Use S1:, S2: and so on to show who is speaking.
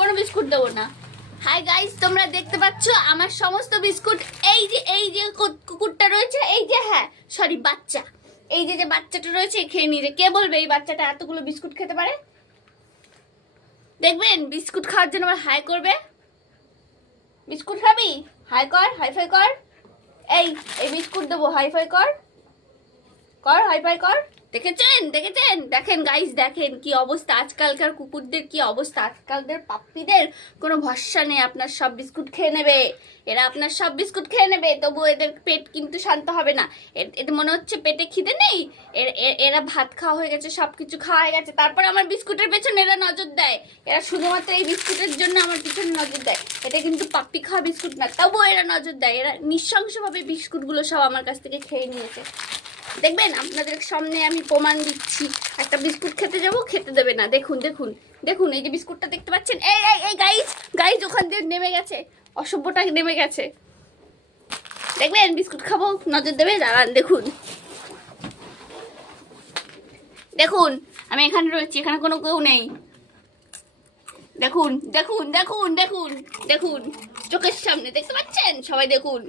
S1: কোনো বিস্কুট দেবো না। হাই গাইস তোমরা দেখতে পাচ্ছ আমার সমস্ত বিস্কুট। এই যে এই যে কুকুরটা রয়েছে, এই যে হ্যাঁ সরি বাচ্চা। এই যে যে বাচ্চাটা রয়েছে খেয়ে নিয়ে কে বলবে এই বাচ্চাটা এতগুলো বিস্কুট খেতে পারে? দেখবেন, বিস্কুট খাওয়ার জন্য আমার হাই করবে। বিস্কুট খাবি? হাই কর হাইফাই কর। এই এই বিস্কুট দেবো হাইফাই কর। কর হাইফাই কর। দেখেছেন? দেখেছেন? দেখেন গাইস দেখেন কি অবস্থা। আজকালকার কুকুরদের কি অবস্থা? আজকালদের পাপ্পিদের কোনো ভরসা নেই, আপনার সব বিস্কুট খেয়ে নেবে। এরা আপনার সব বিস্কুট খেয়ে নেবে তবু এদের পেট কিন্তু শান্ত হবে না। এদের মনে হচ্ছে পেটে খিদে নেই? এরা ভাত খাওয়া হয়ে গেছে সব কিছু খাওয়া হয়ে গেছে। তারপর আমার বিস্কুটের পেছনে এরা নজর দেয়। এরা শুধুমাত্র এই বিস্কুটের জন্য আমার পিছনে নজর দেয়। এটা কিন্তু পাপ্পি খাওয়া বিস্কুট না, তবুও এরা নজর দেয়। এরা নিঃশংসভাবে বিস্কুটগুলো সব আমার কাছ থেকে খেয়ে নিয়েছে। দেখবেন, আপনাদের সামনে আমি প্রমাণ দিচ্ছি। একটা বিস্কুট খেতে যাব, খেতে দেবে না। দেখুন দেখুন দেখুন, এই যে বিস্কুটটা দেখতে পাচ্ছেন? এই এই এই গাইজ গাইজ ওখান দিয়ে নেমে গেছে। অসভ্যটা নেমে গেছে। দেখবেন, বিস্কুট খাব, নজর দেবে, দাঁড়ান, দেখুন। দেখুন, আমি এখানে রয়েছি, এখানে কোনো কেউ নেই। দেখুন দেখুন দেখুন দেখুন দেখুন, চোখের সামনে, দেখতে পাচ্ছেন? সবাই দেখুন।